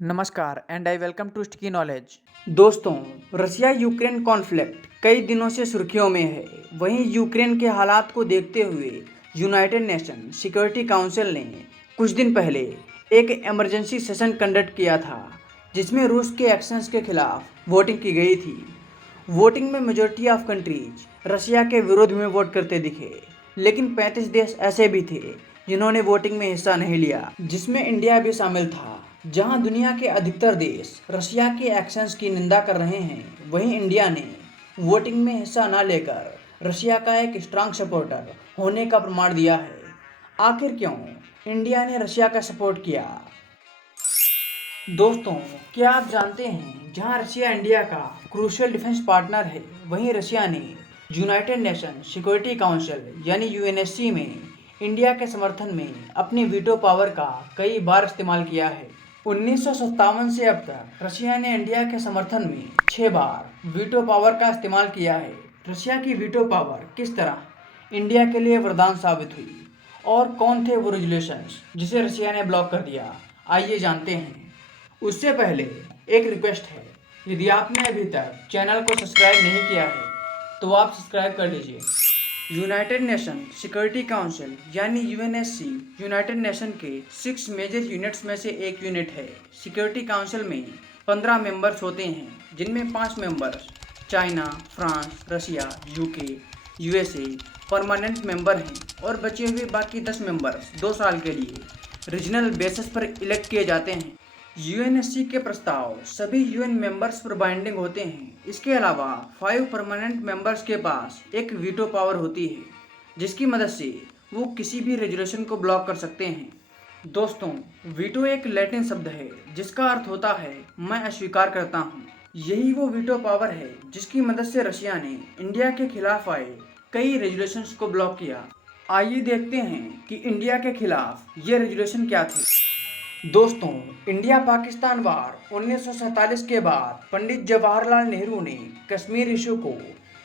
नमस्कार and I welcome to sticky knowledge. दोस्तों, Russia Ukraine conflict कई दिनों से सुर्खियों में है। वहीं यूक्रेन के हालात को देखते हुए यूनाइटेड नेशन सिक्योरिटी काउंसिल ने कुछ दिन पहले एक इमरजेंसी सेशन कंडक्ट किया था, जिसमें रूस के एक्शंस के खिलाफ वोटिंग की गई थी। वोटिंग में मेजॉरिटी ऑफ कंट्रीज रशिया के विरोध में वोट करते दिखे, लेकिन 35 देश ऐसे भी थे जिन्होंने वोटिंग में हिस्सा नहीं लिया, जिसमें इंडिया भी शामिल था। जहां दुनिया के अधिकतर देश रशिया के एक्शंस की निंदा कर रहे हैं, वहीं इंडिया ने वोटिंग में हिस्सा न लेकर रशिया का एक स्ट्रांग सपोर्टर होने का प्रमाण दिया है। आखिर क्यों इंडिया ने रशिया का सपोर्ट किया? दोस्तों, क्या आप जानते हैं, जहां रशिया इंडिया का क्रूशियल डिफेंस पार्टनर है, वहीं रशिया ने यूनाइटेड नेशन सिक्योरिटी काउंसिल यानी यूएनएससी में इंडिया के समर्थन में अपनी वीटो पावर का कई बार इस्तेमाल किया है। 1957 से अब तक रशिया ने इंडिया के समर्थन में 6 बार वीटो पावर का इस्तेमाल किया है। रशिया की वीटो पावर किस तरह इंडिया के लिए वरदान साबित हुई और कौन थे वो रेजुलेशंस जिसे रशिया ने ब्लॉक कर दिया, आइए जानते हैं। उससे पहले एक रिक्वेस्ट है, यदि आपने अभी तक चैनल को सब्सक्राइब नहीं किया है तो आप सब्सक्राइब कर लीजिए। यूनाइटेड नेशन सिक्योरिटी काउंसिल यानी यूएनएससी यूनाइटेड नेशन के 6 मेजर यूनिट्स में से एक यूनिट है। सिक्योरिटी काउंसिल में 15 मेंबर्स होते हैं, जिनमें 5 members China, France, Russia, UK, USA permanent member हैं और बचे हुए बाकी 10 मेंबर्स 2 साल के लिए रीजनल बेसिस पर इलेक्ट किए जाते हैं। यूएनएससी के प्रस्ताव सभी यूएन मेंबर्स पर बाइंडिंग होते हैं। इसके अलावा 5 परमानेंट मेंबर्स के पास एक वीटो पावर होती है, जिसकी मदद से वो किसी भी रेजोल्यूशन को ब्लॉक कर सकते हैं। दोस्तों, वीटो एक लैटिन शब्द है जिसका अर्थ होता है मैं अस्वीकार करता हूँ। यही वो वीटो पावर है जिसकी मदद से रशिया ने इंडिया के खिलाफ आए कई रेजोल्यूशंस को ब्लॉक किया। आइए देखते हैं कि इंडिया के खिलाफ ये रेजोल्यूशन क्या थे। दोस्तों, इंडिया पाकिस्तान वार 1947 के बाद पंडित जवाहरलाल नेहरू ने कश्मीर इशू को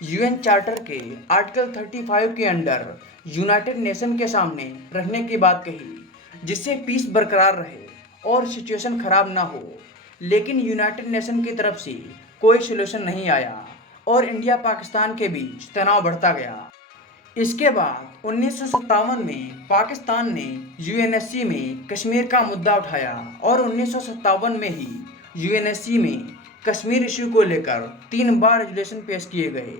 यूएन चार्टर के आर्टिकल 35 के अंडर यूनाइटेड नेशन के सामने रखने की बात कही, जिससे पीस बरकरार रहे और सिचुएशन खराब ना हो। लेकिन यूनाइटेड नेशन की तरफ से कोई सोल्यूशन नहीं आया और इंडिया पाकिस्तान के बीच तनाव बढ़ता गया। इसके बाद 1957 में पाकिस्तान ने यूएनएससी में कश्मीर का मुद्दा उठाया और 1957 में ही यूएनएससी में कश्मीर इशू को लेकर 3 बार रेजोल्यूशन पेश किए गए,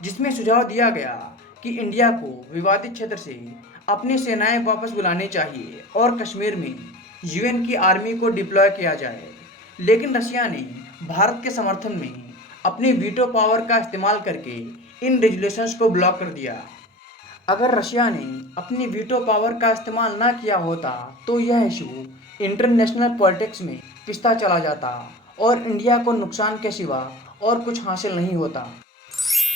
जिसमें सुझाव दिया गया कि इंडिया को विवादित क्षेत्र से अपनी सेनाएं वापस बुलानी चाहिए और कश्मीर में यूएन की आर्मी को डिप्लॉय किया जाए। लेकिन रशिया ने भारत के समर्थन में अपनी वीटो पावर का इस्तेमाल करके इन रेजोल्यूशंस को ब्लॉक कर दिया। अगर रशिया ने अपनी वीटो पावर का इस्तेमाल ना किया होता तो यह इशू इंटरनेशनल पॉलिटिक्स में पिसता चला जाता और इंडिया को नुकसान के सिवा और कुछ हासिल नहीं होता।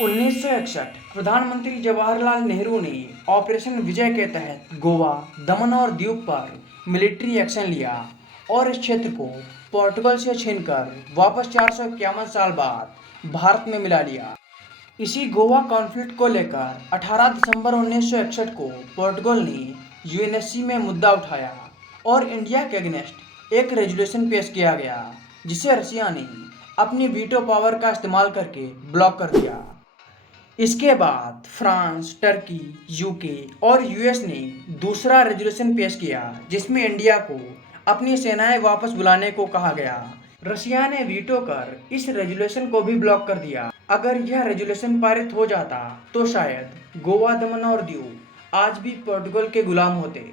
1961 प्रधानमंत्री जवाहरलाल नेहरू ने ऑपरेशन विजय के तहत गोवा, दमन और दीव पर मिलिट्री एक्शन लिया और इस क्षेत्र को पोर्टुगल से छीनकर वापस 451 साल बाद भारत में मिला लिया। इसी गोवा कॉन्फ्लिक्ट को लेकर 18 दिसंबर 1961 को पोर्टुगल ने यूएनएससी में मुद्दा उठाया और इंडिया के अगेंस्ट एक रेजोल्यूशन पेश किया गया, जिसे रशिया ने अपनी वीटो पावर का इस्तेमाल करके ब्लॉक कर दिया। इसके बाद फ्रांस, टर्की, यूके और यूएस ने दूसरा रेजोल्यूशन पेश किया, जिसमें इंडिया को अपनी सेनाएं वापस बुलाने को कहा गया। रशिया ने वीटो कर इस रेजोल्यूशन को भी ब्लॉक कर दिया। अगर यह रेजोल्यूशन पारित हो जाता तो शायद गोवा, दमन और दीव आज भी पोर्टुगल के गुलाम होते।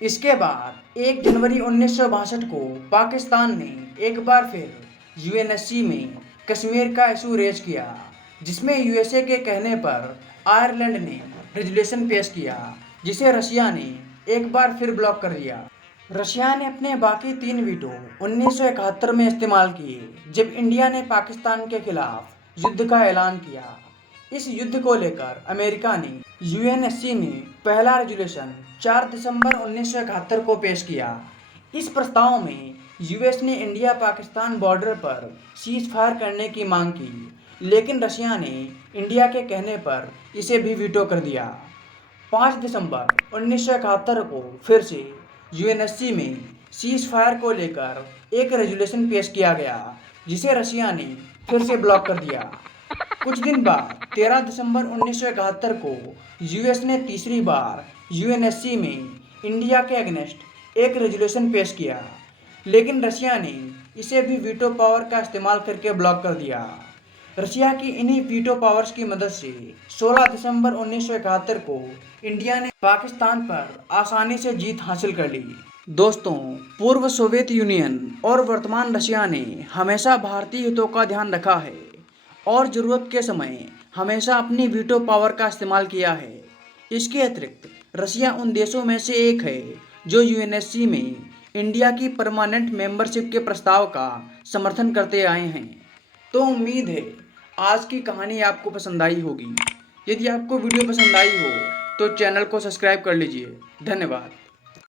इसके बाद 1 जनवरी 1962 को पाकिस्तान ने एक बार फिर यूएनएससी में कश्मीर का इशू रेज किया, जिसमें यूएसए के कहने पर आयरलैंड ने रेजोल्यूशन पेश किया, जिसे रशिया ने एक बार फिर ब्लॉक कर दिया। रशिया ने अपने बाकी 3 वीटो 1971 में इस्तेमाल किए, जब इंडिया ने पाकिस्तान के खिलाफ युद्ध का ऐलान किया। इस युद्ध को लेकर अमेरिका ने यूएनएससी में पहला रेजोल्यूशन 4 दिसंबर 1971 को पेश किया। इस प्रस्ताव में यूएस ने इंडिया पाकिस्तान बॉर्डर पर सीज फायर करने की मांग की, लेकिन रशिया ने इंडिया के कहने पर इसे भी वीटो कर दिया। 5 दिसंबर 1971 को फिर से यूएनएससी में सीज फायर को लेकर एक रेजोल्यूशन पेश किया गया, जिसे रशिया ने फिर से ब्लॉक कर दिया। कुछ दिन बाद 13 दिसंबर 1971 को यूएस ने तीसरी बार यूएनएससी में इंडिया के अगेंस्ट एक रेजोल्यूशन पेश किया, लेकिन रशिया ने इसे भी वीटो पावर का इस्तेमाल करके ब्लॉक कर दिया। रशिया की इन्हीं वीटो पावर्स की मदद से 16 दिसंबर 1971 को इंडिया ने पाकिस्तान पर आसानी से जीत हासिल कर ली। दोस्तों, पूर्व सोवियत यूनियन और वर्तमान रशिया ने हमेशा भारतीय हितों का ध्यान रखा है और ज़रूरत के समय हमेशा अपनी वीटो पावर का इस्तेमाल किया है। इसके अतिरिक्त रशिया उन देशों में से एक है जो यूएनएससी में इंडिया की परमानेंट मेंबरशिप के प्रस्ताव का समर्थन करते आए हैं। तो उम्मीद है आज की कहानी आपको पसंद आई होगी। यदि आपको वीडियो पसंद आई हो तो चैनल को सब्सक्राइब कर लीजिए। धन्यवाद।